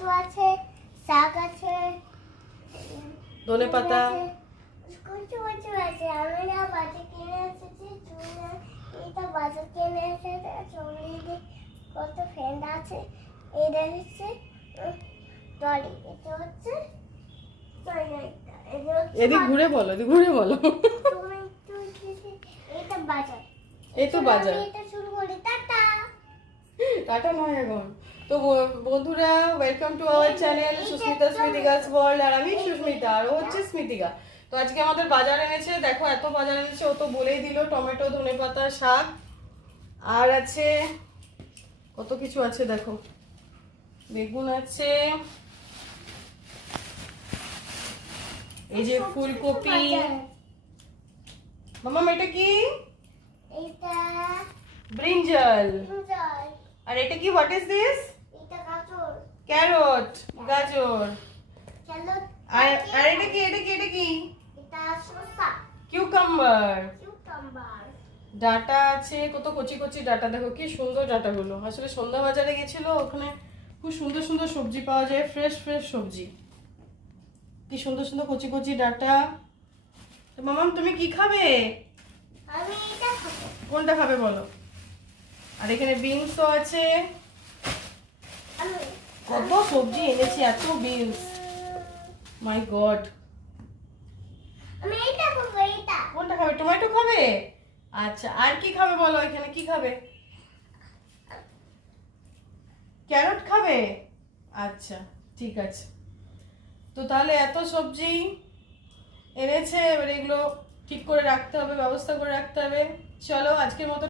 Tomato আছে, শাক আছে, ধনে পাতা। কিছু কিছু আছে। আমরা বাজার কিনে এসেছি, এটা বাজার কিনে এসেছে, চৌড়িতে কত ফ্রেন্ড আছে। এটা হচ্ছে টলি, এটা হচ্ছে এদিক ঘুরে বলো, এদিক ঘুরে বলো। এটা বাজার। এই তো বাজার। এটা শুরু করি, টাটা। টাটা নয় এখন তো। বন্ধুরা, welcome to our channel Susmita Smritika's world. আর আমি সুস্মিতা, আর ও হচ্ছে স্মৃতিকা। তো আজকে আমাদের বাজার এনেছে, দেখো এত বাজার এনেছে, ও তো বলেই দিল। টমেটো, ধনেপাতা, শাক, আর আছে কত কিছু আছে দেখো। বেগুন আছে, এই যে ফুলকপি। মামা এটা কি? এটা ব্রিঞ্জাল। ব্রিঞ্জাল। আর এটা কি? What is this? এটা গাজর। ক্যারট, গাজর। চলো। আর এটা কি? এটা কি? এটা কি? এটা শসা। কিউকাম্বার। কিউকাম্বার। ডাটা আছে, কত কচি কচি ডাটা, দেখো কি সুন্দর ডাটাগুলো। আসলে সন্ধ্যা বাজারে গেছিল, ওখানে খুব সুন্দর সুন্দর সবজি পাওয়া যায়, ফ্রেশ ফ্রেশ সবজি। কি সুন্দর সুন্দর কচি কচি ডাটা। তো মামাম তুমি কি খাবে? আমি এটা খাবো। কোনটা খাবে বলো? আর এখানে বিনসও আছে। আমি কত সবজি এনেছি, এত বিনস, মাই গড। আমি এটা খাবো, এটা। কোনটা খাবে? টমেটো খাবে? আচ্ছা, আর কি খাবে বলো? এখানে কি খাবে? ক্যারট খাবে? আচ্ছা, ঠিক আছে। তো তাহলে এত সবজি এনেছে, এবার এগুলো ঠিক করে রাখতে হবে, ব্যবস্থা করে রাখতে হবে। চলো আজকের মতো